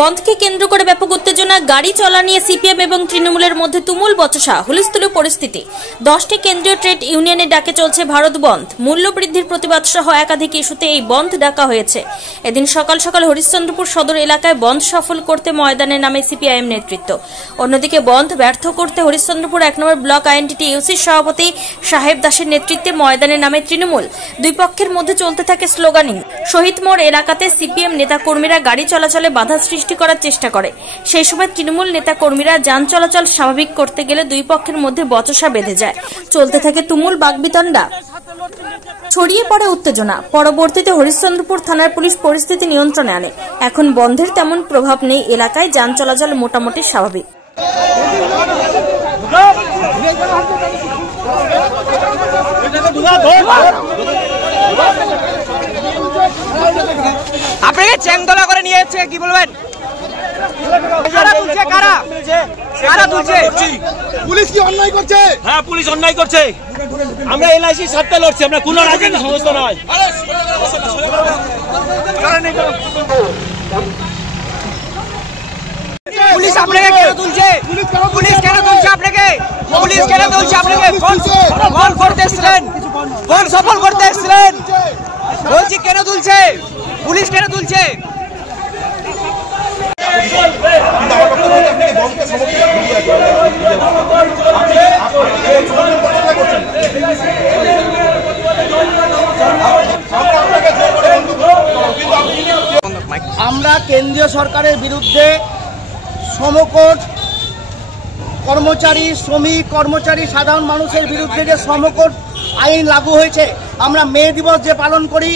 বন্ধকে কেন্দ্র করে ব্যাপক উত্তেজনা, গাড়ি চলা নিয়ে সিপিএম এবং তৃণমূলের মধ্যে তুমুল বচসা, হুলস্থুল পরিস্থিতি। 10টি কেন্দ্রীয় ট্রেড ইউনিয়নের ডাকে চলছে ভারত বন্ধ। মূল্য বৃদ্ধির প্রতিবাদ সহ একাধিক ইস্যুতে এই বন্ধ ডাকা হয়েছে। এদিন সকাল সকাল হরিশ্চন্দ্রপুর সদর এলাকায় বন্ধ সফল করতে ময়দানে নামে সিপিআইএম নেতৃত্ব। অন্যদিকে বন্ধ ব্যর্থ করতে হরিশ্চন্দ্রপুর 1 নম্বর ব্লক আইএনটিটি ইউসির সভাপতি সাহেব দাসের নেতৃত্বে ময়দানে নামে তৃণমূল। দুই পক্ষের মধ্যে চলতে থাকে স্লোগানিং। শহীদ মোড় এলাকাতে সিপিএম নেতাকর্মীরা গাড়ি চলাচলে বাধা সৃষ্টি করার চেষ্টা করে। সেই সময় তৃণমূল নেতাকর্মীরা যান চলাচল স্বাভাবিক করতে গেলে দুই পক্ষের মধ্যে বচসা বেঁধে যায়। চলতে থাকে তুমুল বাগবিতণ্ডা, ছড়িয়ে পড়ে উত্তেজনা। পরবর্তীতে হরিশ্চন্দ্রপুর থানার পুলিশ পরিস্থিতি নিয়ন্ত্রণে আনে। এখন বন্ধের তেমন প্রভাব নেই, এলাকায় যান চলাচল মোটামুটি স্বাভাবিক। আপনাকে চ্যাংদোলা করে নিয়ে যাচ্ছে, কি বলবেন? পুলিশ কি অন্যায় করছে? হ্যাঁ, পুলিশ অন্যায় করছে। আমরা এলআইসি স্বার্থে লড়ছি, আমরা কোনো রাজনৈতিক সংস্থা নয়। পুলিশ আপনাকে কেন তুলছে? পুলিশ কেন তুলছে আপনাকে? পুলিশ কেন তুলছে আপনাকে? ফোন করতে এসেছিলেন, ফোন সফল করতে এসেছিলেন, বলছি কেন তুলছে? পুলিশ কেন তুলছে? আমরা কেন্দ্রীয় সরকারের বিরুদ্ধে সমকট কর্মচারী, শ্রমিক কর্মচারী, সাধারণ মানুষের বিরুদ্ধে যে সমকট আইন লাগু হয়েছে, আমরা মে দিবস যে পালন করি,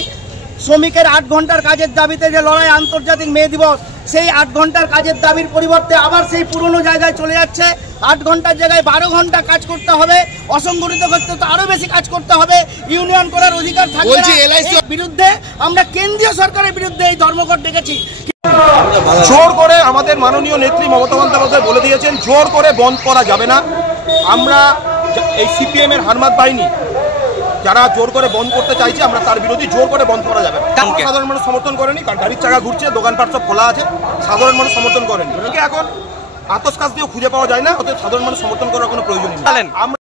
শ্রমিকের 8 ঘন্টার কাজের দাবিতে যে লড়াই, আন্তর্জাতিক মে দিবস, সেই 8 ঘন্টার কাজের দাবির পরিবর্তে আবার সেই পুরনো জায়গায় চলে যাচ্ছে। 8 ঘন্টার জায়গায় 12 ঘন্টা কাজ করতে হবে, অসংগঠিত করতে তো আরো বেশি কাজ করতে হবে, ইউনিয়ন করার অধিকার থাকবে না। এর বিরুদ্ধে আমরা কেন্দ্রীয় সরকারের বিরুদ্ধে এই ধর্মঘট ডেকেছি। জোর করে আমাদের মাননীয় নেত্রী মমতা বন্দ্যোপাধ্যায় বলে দিয়েছেন, জোর করে বন্ধ করা যাবে না। আমরা এই সিপিএম এর হারমাত বাহিনী যারা জোর করে বন্ধ করতে চাইছে, আমরা তার বিরোধী, জোর করে বন্ধ করা যাবে না। সাধারণ মানুষ সমর্থন করেনি, কারণ গাড়ির চাকা ঘুরছে, দোকানপাট সব খোলা আছে, সাধারণ মানুষ সমর্থন করেনি। এখন আতস কাজ দিয়েও খুঁজে পাওয়া যায় না, অতএব সাধারণ মানুষ সমর্থন করার কোনো প্রয়োজন নেই। আমরা